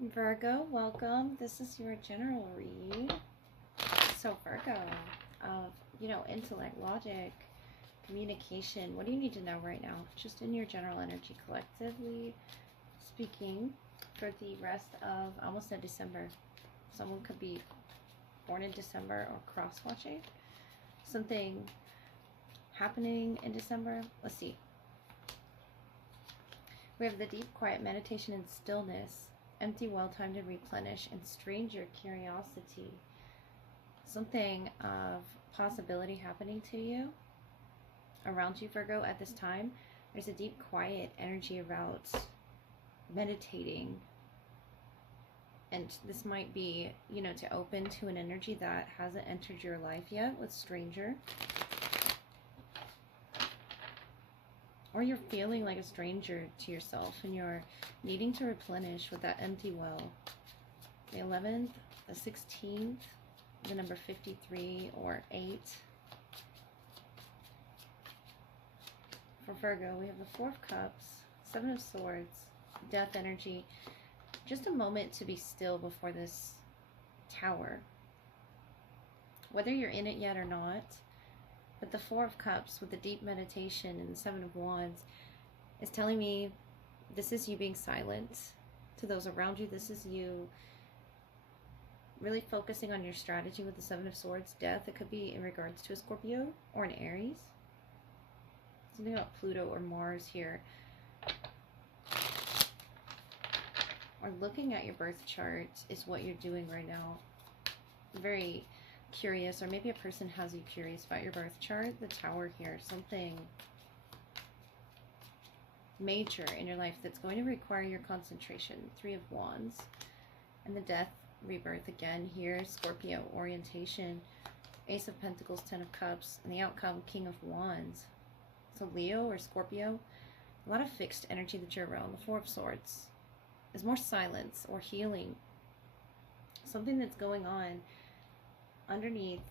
Virgo, welcome. This is your general read. So Virgo, intellect, logic, communication. What do you need to know right now? Just in your general energy, collectively speaking, for the rest of almost a December. Someone could be born in December or cross-watching. Something happening in December. Let's see. We have the deep, quiet meditation and stillness. Empty well time to replenish and stranger curiosity. Something of possibility happening to you around you, Virgo, at this time. There's a deep, quiet energy about meditating. And this might be, to open to an energy that hasn't entered your life yet with stranger. Or you're feeling like a stranger to yourself and you're needing to replenish with that empty well. The 11th, the 16th, the number 53 or 8. For Virgo, we have the 4 of Cups, 7 of Swords, Death energy. Just a moment to be still before this Tower. Whether you're in it yet or not, but the 4 of Cups with the deep meditation and the 7 of Wands is telling me this is you being silent to those around you. This is you really focusing on your strategy with the 7 of Swords, Death. It could be in regards to a Scorpio or an Aries. Something about Pluto or Mars here. Or looking at your birth chart is what you're doing right now. Very curious, or maybe a person has you curious about your birth chart. The Tower here, something major in your life that's going to require your concentration. 3 of Wands, and the Death, rebirth again here. Scorpio orientation, Ace of Pentacles, 10 of Cups, and the outcome, King of Wands. So Leo or Scorpio, a lot of fixed energy that you're around. The 4 of Swords is more silence or healing. Something that's going on underneath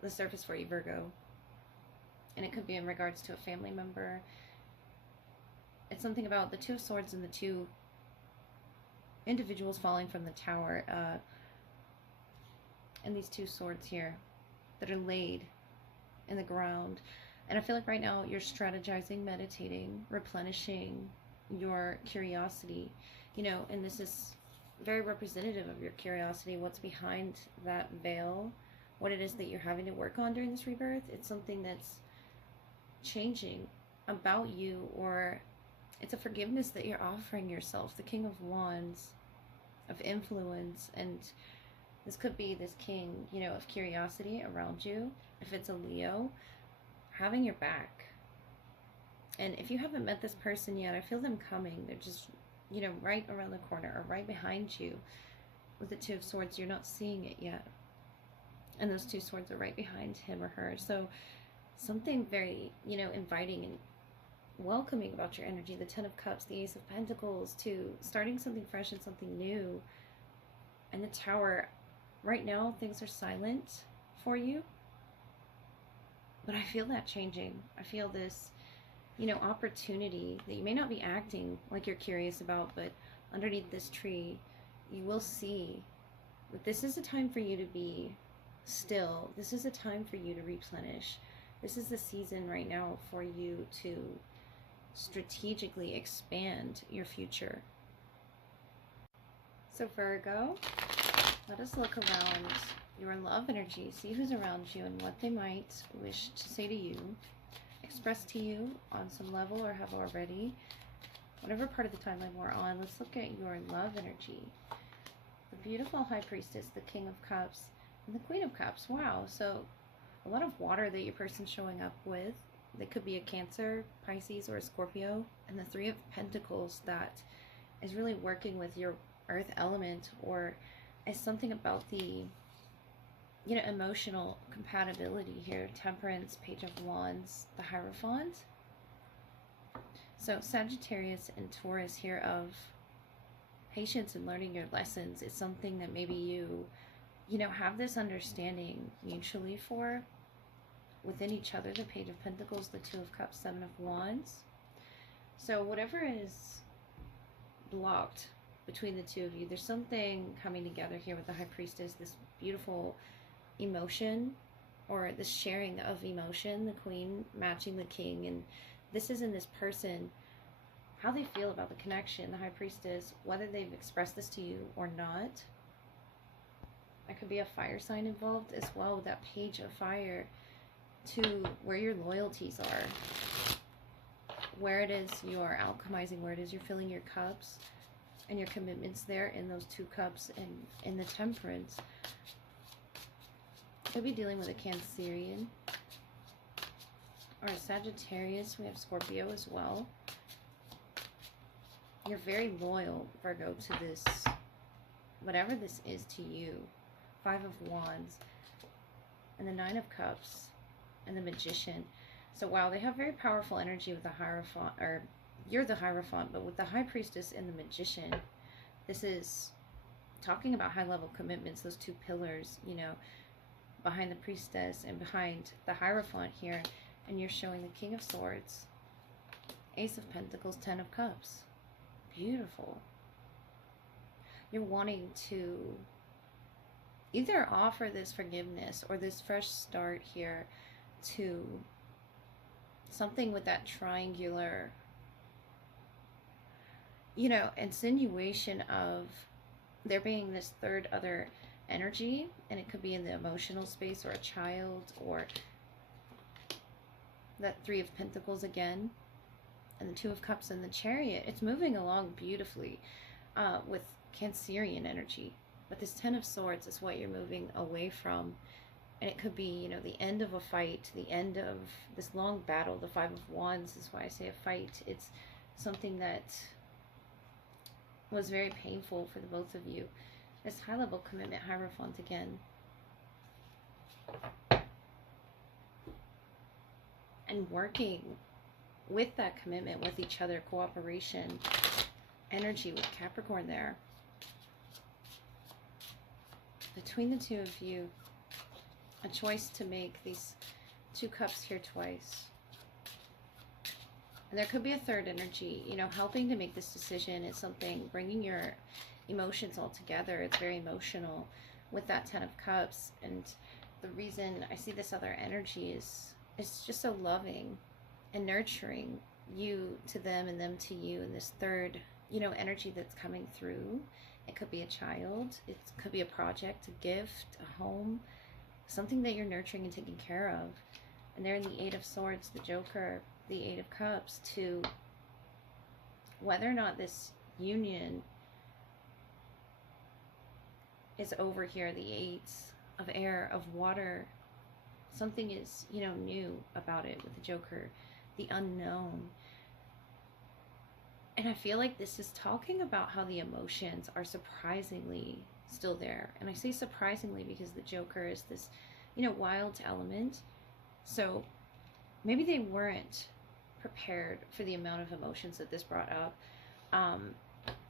the surface for you, Virgo. And it could be in regards to a family member. It's something about the 2 of Swords and the 2 individuals falling from the Tower. And these 2 swords here that are laid in the ground. And I feel like right now you're strategizing, meditating, replenishing your curiosity. And this is very representative of your curiosity, what's behind that veil, what it is that you're having to work on during this rebirth. It's something that's changing about you, or it's a forgiveness that you're offering yourself. The King of Wands, of influence, and this could be this king, of curiosity around you. If it's a Leo, having your back. And if you haven't met this person yet, I feel them coming. They're just right around the corner or right behind you. With the 2 of Swords, you're not seeing it yet. And those 2 swords are right behind him or her. So something very, inviting and welcoming about your energy. The 10 of Cups, the Ace of Pentacles, to starting something fresh and something new. And the Tower, right now, things are silent for you. But I feel that changing. I feel this opportunity that you may not be acting like you're curious about, but underneath this tree, you will see that this is a time for you to be still. This is a time for you to replenish. This is the season right now for you to strategically expand your future. So Virgo, let us look around your love energy, see who's around you and what they might wish to say to you, express to you on some level or have already. Whatever part of the timeline we're on, let's look at your love energy. The beautiful High Priestess, the King of Cups, and the Queen of Cups. Wow, so a lot of water that your person's showing up with. That could be a Cancer, Pisces, or a Scorpio. And the 3 of Pentacles, that is really working with your earth element, or is something about the emotional compatibility here. Temperance, Page of Wands, the Hierophant. So Sagittarius and Taurus here, of patience and learning your lessons. It's something that maybe you have this understanding mutually for within each other. The Page of Pentacles, the 2 of Cups, 7 of Wands. So whatever is blocked between the two of you. There's something coming together here with the High Priestess, this beautiful emotion, or this sharing of emotion, the Queen matching the King. And this is in this person, how they feel about the connection, the High Priestess, whether they've expressed this to you or not. There could be a fire sign involved as well, with that Page of Fire, to where your loyalties are, where it is you are alchemizing, where it is you're filling your cups and your commitments there in those 2 cups, and in the Temperance. Could be dealing with a Cancerian or a Sagittarius. We have Scorpio as well. You're very loyal, Virgo, to this, whatever this is to you. 5 of Wands and the 9 of Cups and the Magician. So wow, they have very powerful energy with the Hierophant, or you're the Hierophant, but with the High Priestess and the Magician, this is talking about high-level commitments, those 2 pillars, you know, behind the Priestess and behind the Hierophant here. And you're showing the King of Swords, Ace of Pentacles, 10 of Cups. Beautiful. You're wanting to either offer this forgiveness or this fresh start here to something with that triangular, you know, insinuation of there being this third other energy, and it could be in the emotional space, or a child, or that 3 of Pentacles again, and the 2 of Cups and the Chariot. It's moving along beautifully with Cancerian energy. But this 10 of Swords is what you're moving away from. And it could be, you know, the end of a fight, the end of this long battle. The 5 of Wands is why I say a fight. It's something that was very painful for the both of you. This high-level commitment, Hierophant again. And working with that commitment with each other, cooperation, energy with Capricorn there. Between the 2 of you, a choice to make, these 2 cups here twice. And there could be a third energy, you know, helping to make this decision. Is something, bringing your emotions all together. It's very emotional with that 10 of Cups. And the reason I see this other energy is it's just so loving and nurturing, you to them and them to you. And this third, you know, energy that's coming through. It could be a child. It could be a project, a gift, a home, something that you're nurturing and taking care of. And they're in the 8 of Swords, the Joker, the 8 of Cups, to whether or not this union is over here, the 8 of Air, of Water. Something is, you know, new about it with the Joker, the unknown. And I feel like this is talking about how the emotions are surprisingly still there. And I say surprisingly because the Joker is this, you know, wild element. So maybe they weren't prepared for the amount of emotions that this brought up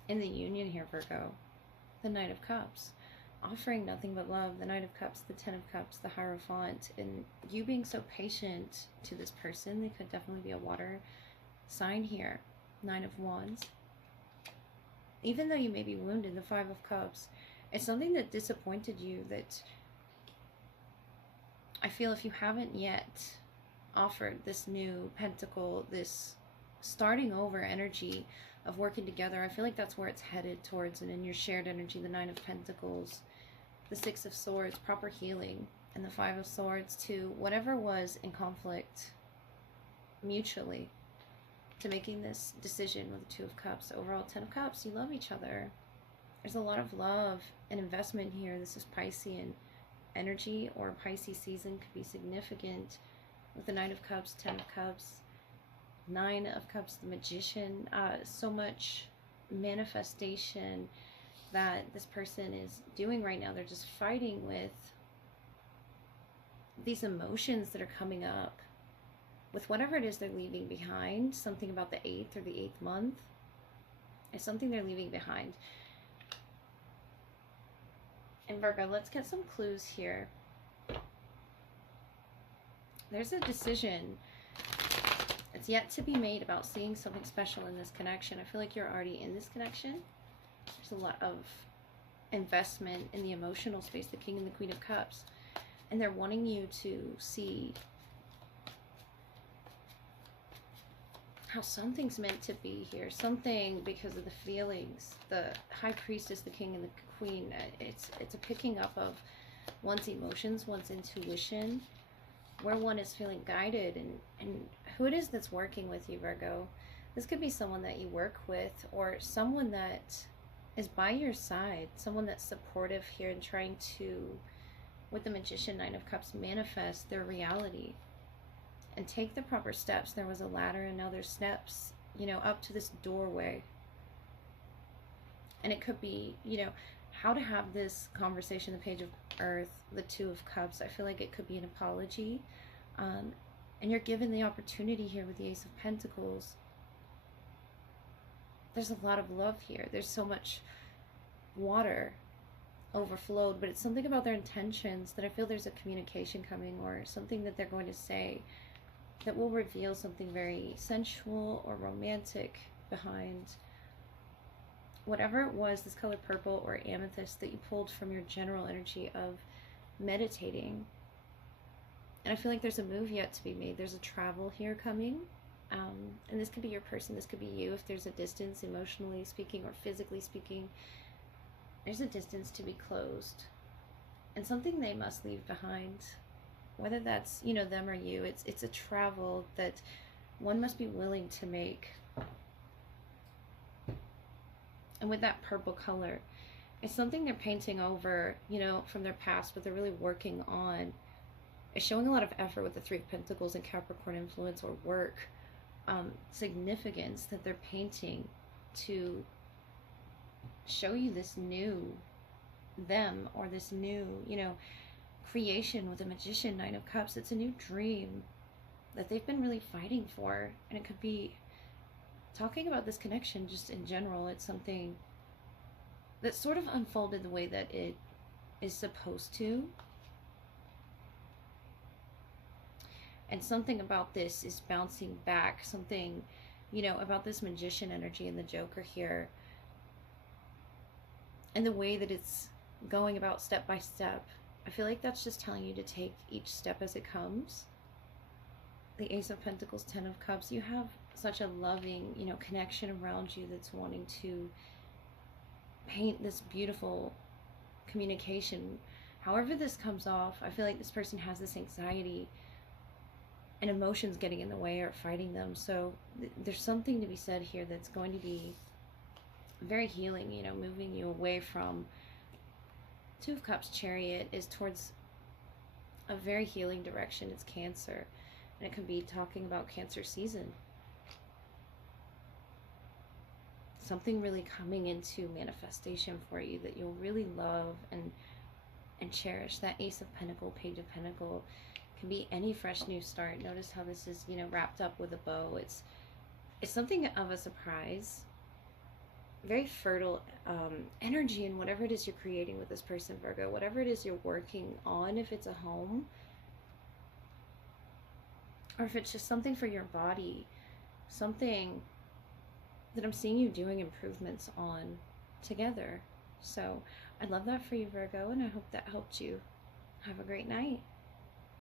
in the union here, Virgo. The Knight of Cups, offering nothing but love. The Knight of Cups, the 10 of Cups, the Hierophant, and you being so patient to this person. They could definitely be a water sign here. 9 of Wands. Even though you may be wounded, the 5 of Cups, it's something that disappointed you, that I feel if you haven't yet offered this new pentacle, this starting over energy of working together, I feel like that's where it's headed towards. And in your shared energy, the 9 of Pentacles, the 6 of Swords, proper healing, and the 5 of Swords to whatever was in conflict mutually, to making this decision with the 2 of Cups. Overall, 10 of Cups, you love each other. There's a lot of love and investment here. This is Piscean energy, or Pisces season could be significant with the 9 of Cups, 10 of Cups, 9 of Cups, the Magician. So much manifestation that this person is doing right now. They're just fighting with these emotions that are coming up with whatever it is they're leaving behind. Something about the 8th or the 8th month is something they're leaving behind. And Virgo, let's get some clues here. There's a decision that's yet to be made about seeing something special in this connection. I feel like you're already in this connection. There's a lot of investment in the emotional space, the King and the Queen of Cups. And they're wanting you to see how something's meant to be here. Something because of the feelings. The High Priestess, the King and the Queen, it's a picking up of one's emotions, one's intuition, where one is feeling guided, and who it is that's working with you, Virgo. This could be someone that you work with, or someone that is by your side, someone that's supportive here and trying to, with the Magician, Nine of Cups, manifest their reality and take the proper steps. There was a ladder, and now there's steps, you know, up to this doorway. And it could be, you know, how to have this conversation. The Page of Earth, the Two of Cups, I feel like it could be an apology. And you're given the opportunity here with the Ace of Pentacles. There's a lot of love here. There's so much water overflowed, but it's something about their intentions that I feel there's a communication coming, or something that they're going to say that will reveal something very sensual or romantic behind whatever it was, this color purple or amethyst that you pulled from your general energy of meditating. And I feel like there's a move yet to be made. There's a travel here coming. And this could be your person, this could be you. If there's a distance, emotionally speaking or physically speaking, there's a distance to be closed. And something they must leave behind. Whether that's, you know, them or you, it's a travel that one must be willing to make. And with that purple color, it's something they're painting over, you know, from their past, but they're really working on. It's showing a lot of effort with the Three of Pentacles and Capricorn influence or work. Significance that they're painting to show you this new them, or this new, you know, creation with the Magician, Nine of Cups. It's a new dream that they've been really fighting for. And it could be talking about this connection just in general. It's something that sort of unfolded the way that it is supposed to. And something about this is bouncing back. Something, you know, about this Magician energy and the Joker here. And the way that it's going about step by step. I feel like that's just telling you to take each step as it comes. The Ace of Pentacles, Ten of Cups. You have such a loving, you know, connection around you that's wanting to paint this beautiful communication. However this comes off, I feel like this person has this anxiety and emotions getting in the way or fighting them. So there's something to be said here that's going to be very healing, you know, moving you away from Two of Cups. Chariot is towards a very healing direction. It's Cancer, and it could be talking about Cancer season. Something really coming into manifestation for you that you'll really love and cherish. That Ace of Pentacle, Page of Pentacle, can be any fresh new start. Notice how this is, you know, wrapped up with a bow. It's something of a surprise. Very fertile energy in whatever it is you're creating with this person, Virgo. Whatever it is you're working on, if it's a home, or if it's just something for your body, something that I'm seeing you doing improvements on together. So I love that for you, Virgo, and I hope that helped you. Have a great night.